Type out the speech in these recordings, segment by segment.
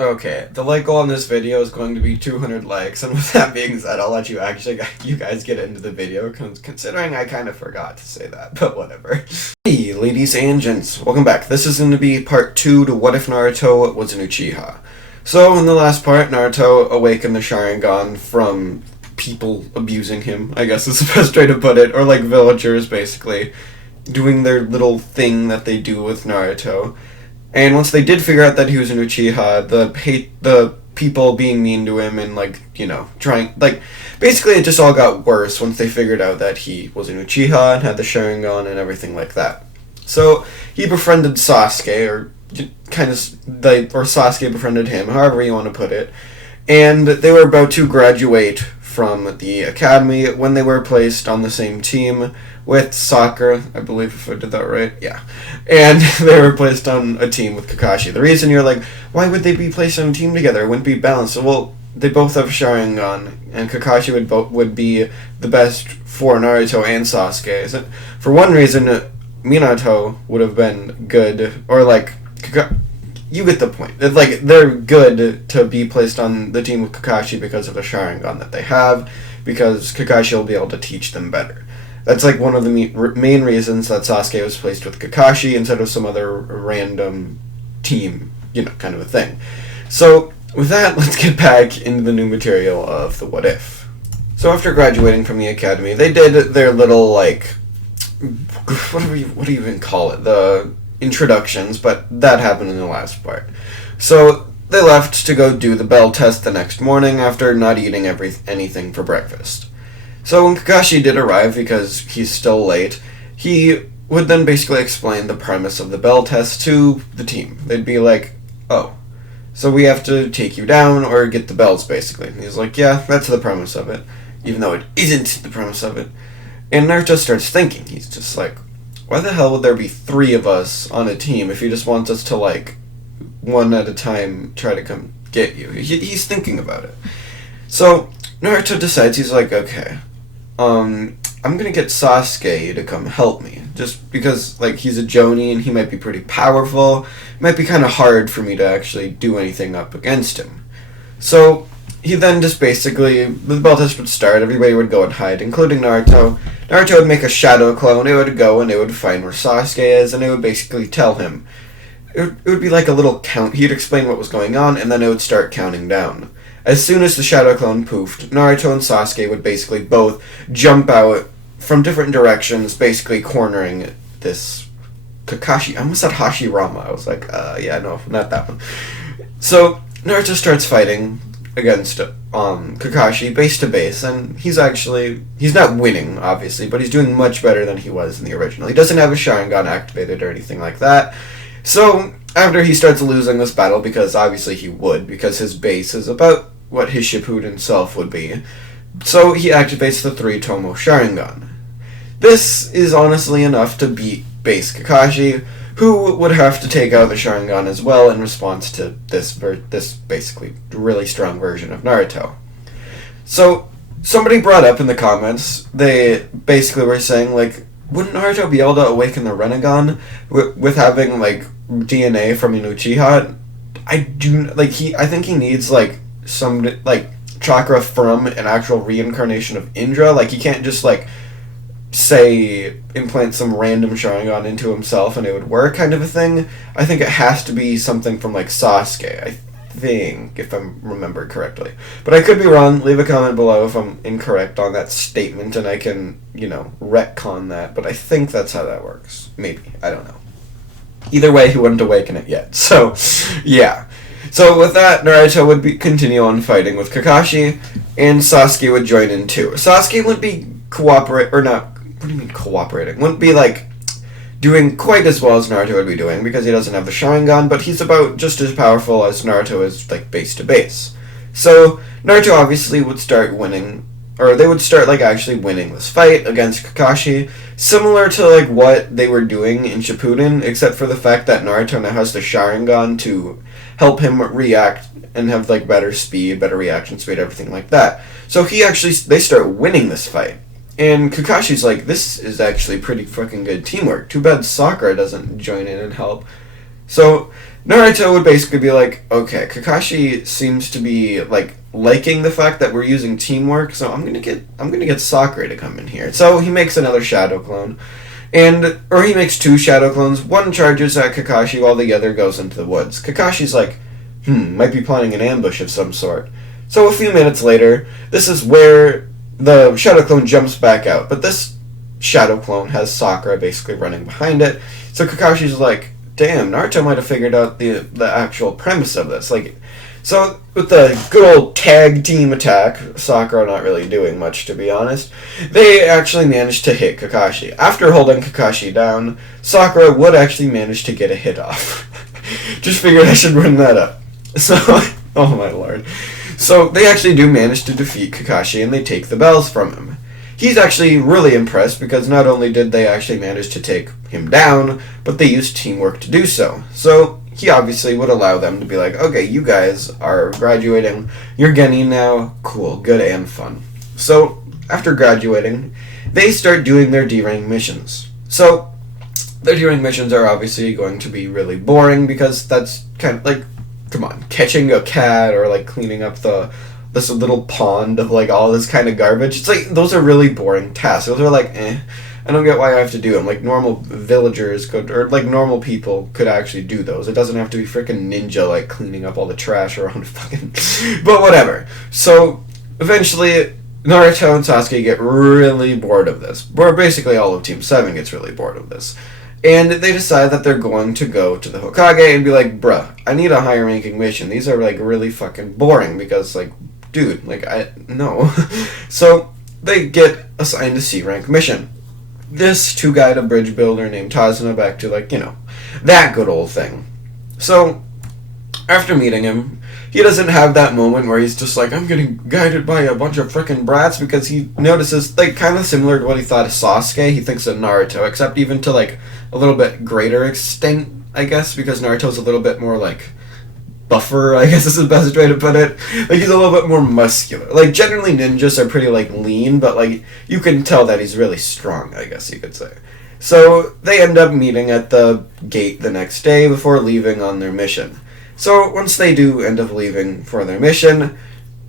Okay, the like goal on this video is going to be 200 likes, and with that being said, I'll let you guys get into the video, considering I kind of forgot to say that, but whatever. Hey, ladies and gents, welcome back. This is going to be part 2 to What If Naruto Was an Uchiha. So, in the last part, Naruto awakened the Sharingan from people abusing him, I guess is the best way to put it, or like villagers, basically, doing their little thing that they do with Naruto. And once they did figure out that he was an Uchiha, the people being mean to him and basically it just all got worse once they figured out that he was an Uchiha and had the Sharingan and everything like that. So he befriended Sasuke, or Sasuke befriended him, however you want to put it. And they were about to graduate from the academy when they were placed on the same team with Sakura, I believe, if I did that right. Yeah. And they were placed on a team with Kakashi. The reason you're like, why would they be placed on a team together? It wouldn't be balanced. Well, they both have Sharingan, and Kakashi would be the best for Naruto and Sasuke. So, for one reason, Minato would have been good, or you get the point. They're good to be placed on the team with Kakashi because of the Sharingan that they have, because Kakashi will be able to teach them better. That's one of the main reasons that Sasuke was placed with Kakashi instead of some other random team, kind of a thing. So, with that, let's get back into the new material of the What If. So after graduating from the academy, they did their little, what do you even call it? The introductions, but that happened in the last part. So, they left to go do the bell test the next morning after not eating anything for breakfast. So when Kakashi did arrive, because he's still late, he would then basically explain the premise of the bell test to the team. They'd be like, oh, so we have to take you down or get the bells, basically. And he's like, yeah, that's the premise of it, even though it isn't the premise of it. And Naruto starts thinking. He's just like, why the hell would there be 3 of us on a team if he just wants us to, one at a time try to come get you? He's thinking about it. So Naruto decides, he's like, okay, I'm gonna get Sasuke to come help me, just because, he's a Jonin and he might be pretty powerful. It might be kind of hard for me to actually do anything up against him. So, he then just basically, the bell test would start, everybody would go and hide, including Naruto. Naruto would make a shadow clone, it would go and it would find where Sasuke is, and it would basically tell him. It would be like a little count, he'd explain what was going on, and then it would start counting down. As soon as the shadow clone poofed, Naruto and Sasuke would basically both jump out from different directions, basically cornering this Kakashi. I almost said Hashirama. I was like, yeah, no, not that one. So, Naruto starts fighting against Kakashi base to base, and he's not winning, obviously, but he's doing much better than he was in the original. He doesn't have a Sharingan activated or anything like that. So, after he starts losing this battle, because obviously he would, because his base is about what his Shippuden self would be, so he activates the 3-Tomo Sharingan. This is honestly enough to beat base Kakashi, who would have to take out the Sharingan as well in response to this basically really strong version of Naruto. So, somebody brought up in the comments, they basically were saying, wouldn't Naruto be able to awaken the Rinnegan with having, DNA from an Uchiha? I think he needs, some, chakra from an actual reincarnation of Indra. He can't just, say, implant some random Sharingan into himself and it would work, kind of a thing. I think it has to be something from, Sasuke, I think, if I remember correctly. But I could be wrong. Leave a comment below if I'm incorrect on that statement and I can, retcon that. But I think that's how that works. Maybe. I don't know. Either way, he wouldn't awaken it yet. So, yeah. So with that, Naruto would continue on fighting with Kakashi, and Sasuke would join in too. Sasuke wouldn't be what do you mean cooperating? Wouldn't be, doing quite as well as Naruto would be doing, because he doesn't have the Sharingan, but he's about just as powerful as Naruto is, base to base. So, Naruto obviously would start winning, or they would start, actually winning this fight against Kakashi, similar to, what they were doing in Shippuden, except for the fact that Naruto now has the Sharingan to help him react and have, better speed, better reaction speed, everything like that. So they start winning this fight. And Kakashi's like, this is actually pretty fucking good teamwork. Too bad Sakura doesn't join in and help. So, Naruto would basically be like, okay, Kakashi seems to be like liking the fact that we're using teamwork, so I'm gonna get Sakura to come in here. So he makes another shadow clone. Or he makes two shadow clones. One charges at Kakashi while the other goes into the woods. Kakashi's like, might be planning an ambush of some sort. So a few minutes later, this is where the shadow clone jumps back out. But this shadow clone has Sakura basically running behind it. So Kakashi's like, damn, Naruto might have figured out the actual premise of this. Like, so with the good old tag team attack, Sakura not really doing much to be honest, they actually managed to hit Kakashi. After holding Kakashi down, Sakura would actually manage to get a hit off. Just figured I should bring that up. So, oh my lord. So they actually do manage to defeat Kakashi and they take the bells from him. He's actually really impressed because not only did they actually manage to take him down, but they used teamwork to do so. So he obviously would allow them to be like, okay, you guys are graduating, you're Genin now, cool, good and fun. So after graduating, they start doing their D-rank missions. So their D-rank missions are obviously going to be really boring because that's kind of like, come on, catching a cat or like cleaning up this little pond of like all this kind of garbage. It's like those are really boring tasks. Those are like, I don't get why I have to do them. Like normal villagers could, or like normal people could actually do those. It doesn't have to be freaking ninja like cleaning up all the trash around fucking. But whatever. So eventually, Naruto and Sasuke get really bored of this. Or basically, all of Team 7 gets really bored of this. And they decide that they're going to go to the Hokage and be like, bruh, I need a higher ranking mission. These are like really fucking boring because like, dude, like no. So they get assigned a C rank mission. This two-guide a bridge builder named Tazuna back to like, that good old thing. So after meeting him, he doesn't have that moment where he's just like, I'm getting guided by a bunch of frickin' brats, because he notices, like, kind of similar to what he thought of Sasuke, he thinks of Naruto, except even to, like, a little bit greater extent, I guess, because Naruto's a little bit more, like, buffer, I guess is the best way to put it. Like, he's a little bit more muscular. Like, generally ninjas are pretty, like, lean, but, like, you can tell that he's really strong, I guess you could say. So, they end up meeting at the gate the next day before leaving on their mission. So, once they do end up leaving for their mission,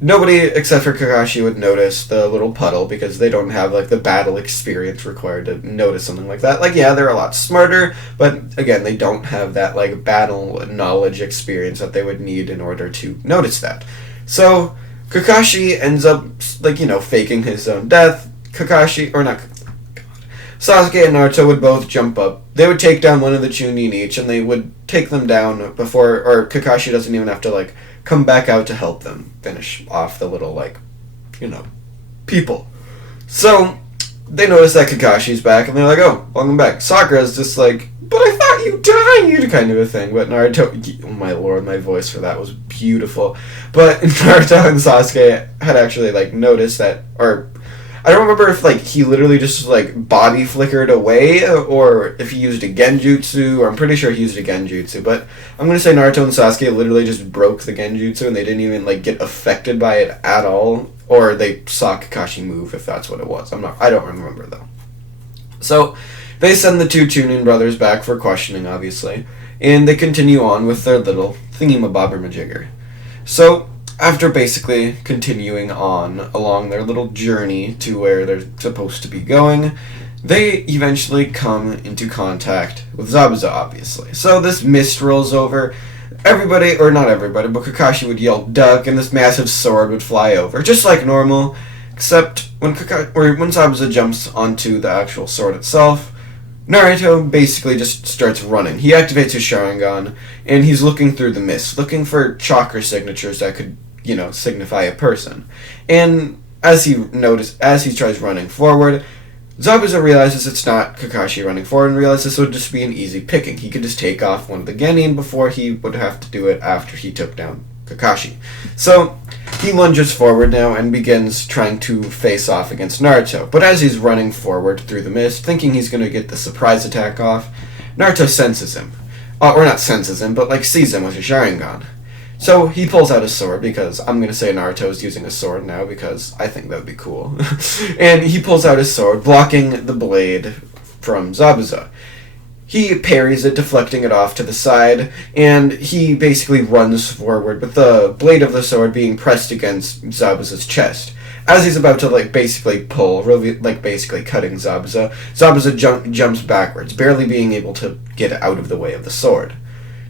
nobody except for Kakashi would notice the little puddle, because they don't have, like, the battle experience required to notice something like that. Like, yeah, they're a lot smarter, but, again, they don't have that, like, battle knowledge experience that they would need in order to notice that. So, Kakashi ends up, like, faking his own death. Sasuke and Naruto would both jump up. They would take down one of the Chunin each, and they would take them down before, or Kakashi doesn't even have to, like, come back out to help them finish off the little, like, people. So, they notice that Kakashi's back, and they're like, oh, welcome back. Sakura's just like, but I thought you died, kind of a thing. But Naruto, oh my lord, my voice for that was beautiful. But Naruto and Sasuke had actually, like, noticed that, or I don't remember if, like, he literally just, like, body flickered away, or if he used a genjutsu, or I'm pretty sure he used a genjutsu, but I'm gonna say Naruto and Sasuke literally just broke the genjutsu, and they didn't even, like, get affected by it at all, or they saw Kakashi move, if that's what it was. I don't remember, though. So, they send the two Chunin brothers back for questioning, obviously, and they continue on with their little thingy-mabobber-majigger. So, after basically continuing on along their little journey to where they're supposed to be going, they eventually come into contact with Zabuza, obviously. So this mist rolls over. Everybody, or not everybody, but Kakashi would yell duck, and this massive sword would fly over, just like normal, except when Zabuza jumps onto the actual sword itself, Naruto basically just starts running. He activates his Sharingan, and he's looking through the mist, looking for chakra signatures that could, signify a person. And as he tries running forward, Zabuza realizes it's not Kakashi running forward, and realizes this would just be an easy picking. He could just take off one of the Genin before he would have to do it after he took down Kakashi. So, he lunges forward now and begins trying to face off against Naruto. But as he's running forward through the mist, thinking he's going to get the surprise attack off, Naruto senses him. Or not senses him, but sees him with his Sharingan. So he pulls out his sword, because I'm going to say Naruto's using a sword now, because I think that would be cool. And he pulls out his sword, blocking the blade from Zabuza. he parries it, deflecting it off to the side, and he basically runs forward with the blade of the sword being pressed against Zabuza's chest. As he's about to, basically pull, really, basically cutting Zabuza, jumps backwards, barely being able to get out of the way of the sword.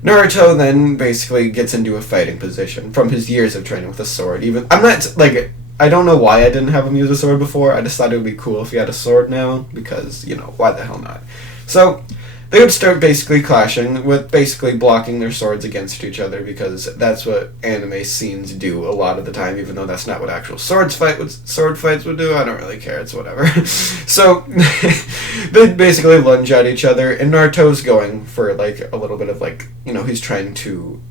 Naruto then basically gets into a fighting position from his years of training with a sword. I don't know why I didn't have him use a sword before. I just thought it would be cool if he had a sword now, because, why the hell not? So, they would start basically clashing, with basically blocking their swords against each other, because that's what anime scenes do a lot of the time, even though that's not what actual sword fights would do. I don't really care, it's whatever. So, they basically lunge at each other, and Naruto's going for, a little bit of, he's trying to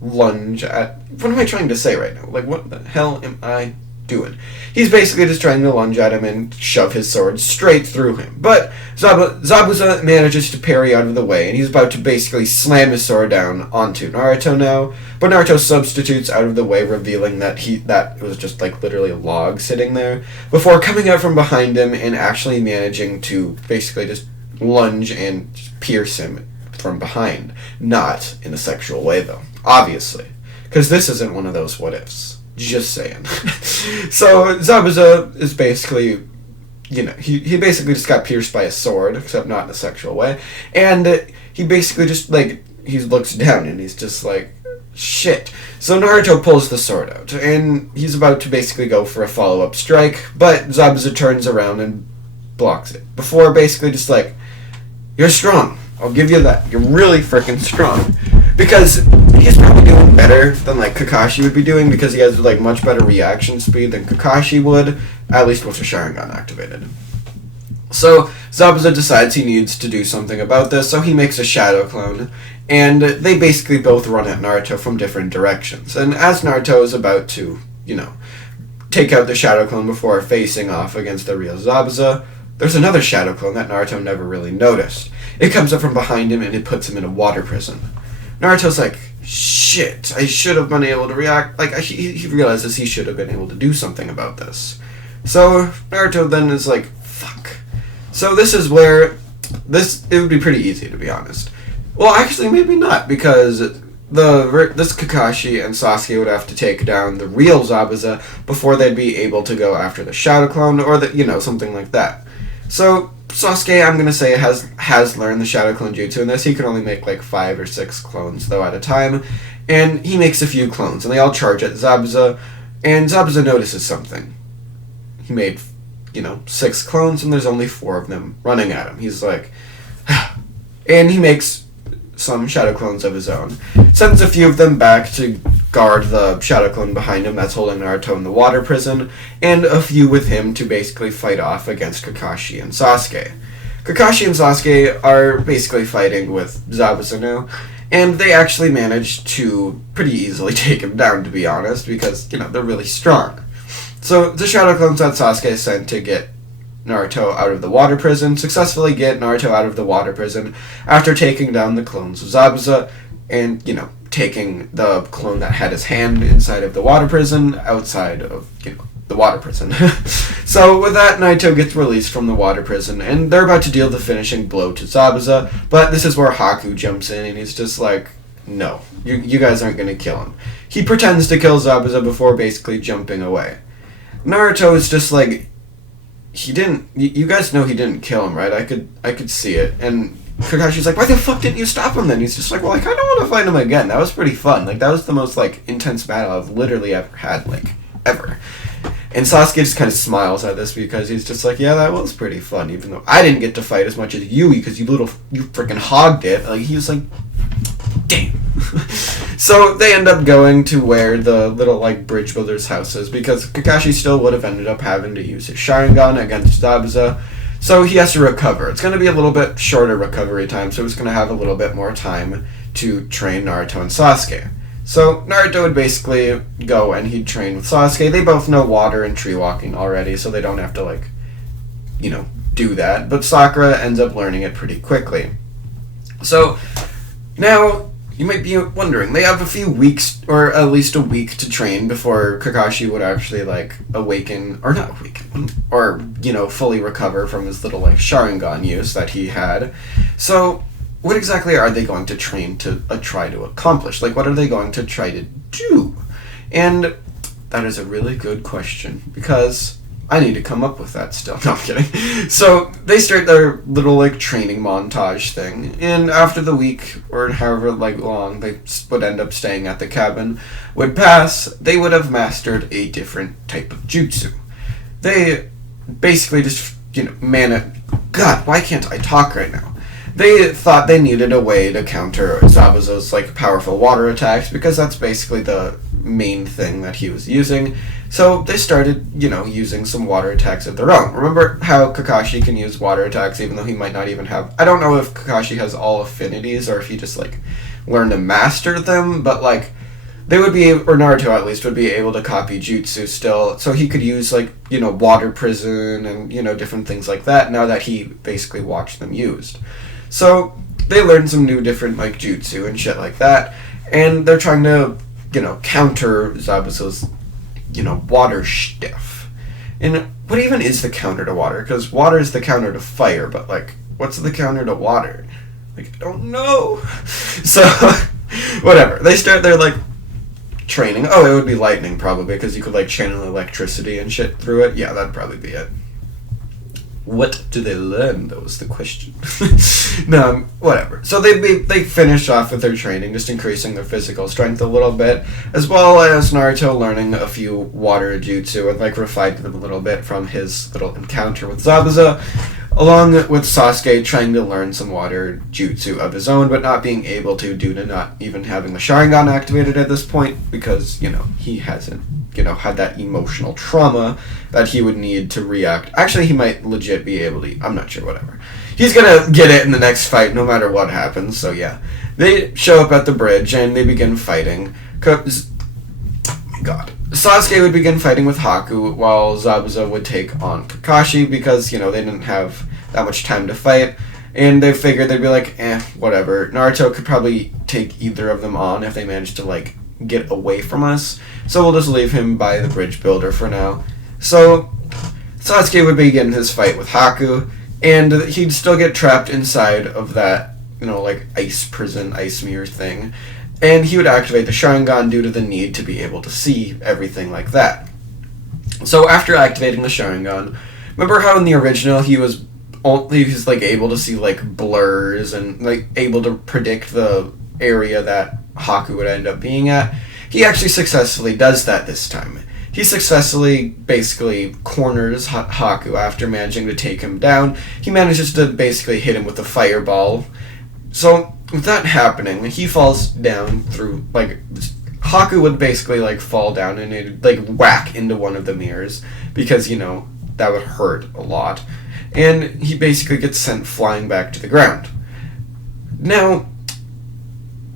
lunge at... What am I trying to say right now? What the hell am I doing? He's basically just trying to lunge at him and shove his sword straight through him. But Zabuza manages to parry out of the way, and he's about to basically slam his sword down onto Naruto now. But Naruto substitutes out of the way, revealing that it was just literally a log sitting there, before coming out from behind him and actually managing to basically just lunge and pierce him from behind. Not in a sexual way, though, obviously, because this isn't one of those what ifs. Just saying. So, Zabuza is basically, he basically just got pierced by a sword, except not in a sexual way, and he basically just, he looks down and he's just like, shit. So Naruto pulls the sword out, and he's about to basically go for a follow-up strike, but Zabuza turns around and blocks it, before basically just you're strong. I'll give you that. You're really freaking strong. Because he's probably doing better than, Kakashi would be doing, because he has, much better reaction speed than Kakashi would, at least with the Sharingan activated. So, Zabuza decides he needs to do something about this, so he makes a shadow clone, and they basically both run at Naruto from different directions. And as Naruto is about to, take out the shadow clone before facing off against the real Zabuza, there's another shadow clone that Naruto never really noticed. It comes up from behind him and it puts him in a water prison. Naruto's like, shit, I should have been able to react. He realizes he should have been able to do something about this. So, Naruto then is like, fuck. So this is where, it would be pretty easy, to be honest. Well, actually, maybe not, because this Kakashi and Sasuke would have to take down the real Zabuza before they'd be able to go after the Shadow Clone, or something like that. So, Sasuke, I'm gonna say, has learned the Shadow Clone Jutsu in this. He can only make 5 or 6 clones, though, at a time. And he makes a few clones, and they all charge at Zabuza, and Zabuza notices something. He made, 6 clones, and there's only 4 of them running at him. He's like, and he makes some Shadow Clones of his own. Sends a few of them back to guard the Shadow Clone behind him that's holding Naruto in the water prison, and a few with him to basically fight off against Kakashi and Sasuke. Kakashi and Sasuke are basically fighting with Zabuza now, and they actually manage to pretty easily take him down, to be honest, because, they're really strong. So the Shadow Clones that Sasuke sent to get Naruto out of the water prison successfully get Naruto out of the water prison after taking down the clones of Zabuza and, taking the clone that had his hand inside of the water prison outside of, the water prison. So with that, Naruto gets released from the water prison, and they're about to deal the finishing blow to Zabuza, but this is where Haku jumps in, and he's just like, no, you guys aren't going to kill him. He pretends to kill Zabuza before basically jumping away. Naruto is just like, he didn't, you guys know he didn't kill him, right? I could see it, and Kakashi's like, why the fuck didn't you stop him then? He's just like, well, I kind of want to fight him again. That was pretty fun. That was the most, intense battle I've literally ever had, ever. And Sasuke just kind of smiles at this because he's just like, yeah, that was pretty fun, even though I didn't get to fight as much as you because you freaking hogged it. He was like, damn. So they end up going to where the little, bridge builder's house is because Kakashi still would have ended up having to use his Sharingan against Zabuza. So he has to recover. It's going to be a little bit shorter recovery time, so he's going to have a little bit more time to train Naruto and Sasuke. So Naruto would basically go and he'd train with Sasuke. They both know water and tree walking already, so they don't have to, do that. But Sakura ends up learning it pretty quickly. So now you might be wondering, they have a few weeks, or at least a week to train before Kakashi would actually, awaken, or not awaken, or, fully recover from his little, Sharingan use that he had. So what exactly are they going to train to try to accomplish? Like, what are they going to try to do? And that is a really good question, because I need to come up with that still. No, I'm kidding. So they start their little like training montage thing, and after the week or however like long they would end up staying at the cabin would pass, they would have mastered a different type of jutsu. They basically just God, why can't I talk right now? They thought they needed a way to counter Zabuza's like powerful water attacks, because that's basically the main thing that he was using. So they started, using some water attacks of their own. Remember how Kakashi can use water attacks even though he might not even have... I don't know if Kakashi has all affinities or if he just like learned to master them, but like they would be, or Naruto at least, would be able to copy jutsu still, so he could use like, water prison and, different things like that now that he basically watched them used. So they learned some new different like jutsu and shit like that, and they're trying to, counter Zabuza's, water stuff. And what even is the counter to water? Because water is the counter to fire, but like, what's the counter to water? Like, I don't know. So, whatever. They start their like training. Oh, it would be lightning probably, because you could like channel electricity and shit through it. Yeah, that'd probably be it. What do they learn, though, is the question. No, whatever. So they finish off with their training, just increasing their physical strength a little bit, as well as Naruto learning a few water jutsu and like refining them a little bit from his little encounter with Zabuza, along with Sasuke trying to learn some water jutsu of his own, but not being able to due to not even having the Sharingan activated at this point, because, he hasn't had that emotional trauma that he would need to react. Actually, he might legit be able to. I'm not sure, whatever. He's gonna get it in the next fight no matter what happens, so yeah. They show up at the bridge and they begin fighting. God. Sasuke would begin fighting with Haku while Zabuza would take on Kakashi because, they didn't have that much time to fight. And they figured they'd be like, whatever. Naruto could probably take either of them on if they managed to, like, get away from us, so we'll just leave him by the bridge builder for now. So Sasuke would begin his fight with Haku, and he'd still get trapped inside of that, like ice prison, ice mirror thing, and he would activate the Sharingan due to the need to be able to see everything like that. So after activating the Sharingan, remember how in the original he was like able to see like blurs and like able to predict the area that Haku would end up being at? He actually successfully does that this time. He successfully basically corners Haku after managing to take him down. He manages to basically hit him with a fireball. So with that happening, he falls down through, like, Haku would basically like fall down and it'd like whack into one of the mirrors because, that would hurt a lot. And he basically gets sent flying back to the ground. Now,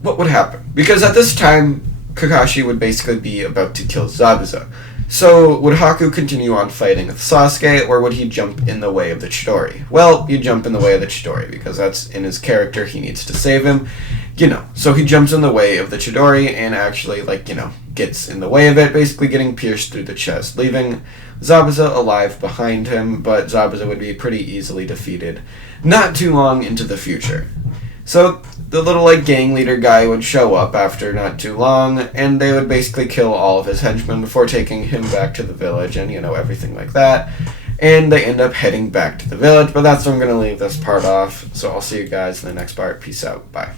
what would happen? Because at this time, Kakashi would basically be about to kill Zabuza. So, would Haku continue on fighting with Sasuke, or would he jump in the way of the Chidori? Well, he'd jump in the way of the Chidori, because that's in his character, he needs to save him. So he jumps in the way of the Chidori, and actually, gets in the way of it, basically getting pierced through the chest, leaving Zabuza alive behind him, but Zabuza would be pretty easily defeated not too long into the future. So the little gang leader guy would show up after not too long, and they would basically kill all of his henchmen before taking him back to the village and, everything like that. And they end up heading back to the village, but that's where I'm going to leave this part off. So I'll see you guys in the next part. Peace out. Bye.